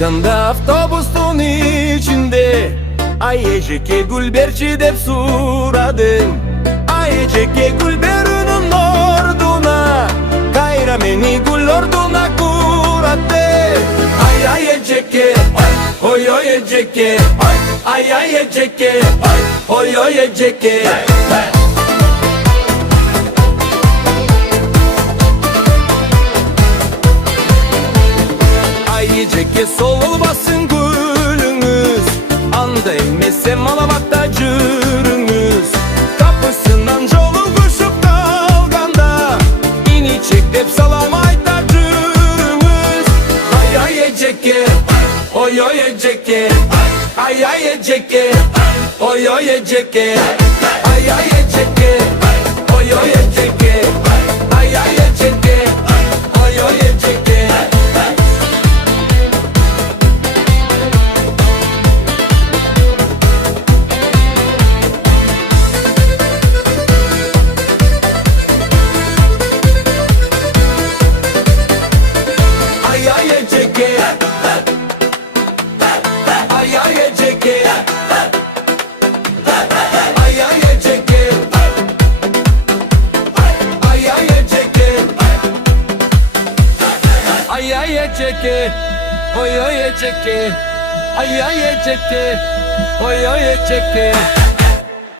Yakında avtobusun içinde Ayeceke Gülberçi dep suradın. Ayeceke Gülber'inin orduna Kayra meni gül orduna kurattı. Ay Ayeceke, oy oy Eceke, ay Ayeceke, oy oy Eceke. Ayeceke solulmasın gülünüz, anda inmesem alamakta cürünüz. Kapısından yolu kuşup kalganda İni çekip salamayta cürünüz. Ay Ayeceke, oy oy Eceke, ay Ayeceke, oy oy Eceke, ay Ayeceke, oy oy Eceke, ay Ayeceke, oy oy Eceke. Ay Ayeceke, ay Ayeceke, ay Ayeceke, ay Ayeceke, ay Ayeceke, oy oy Eceke, ay Ayeceke, oy oy Eceke.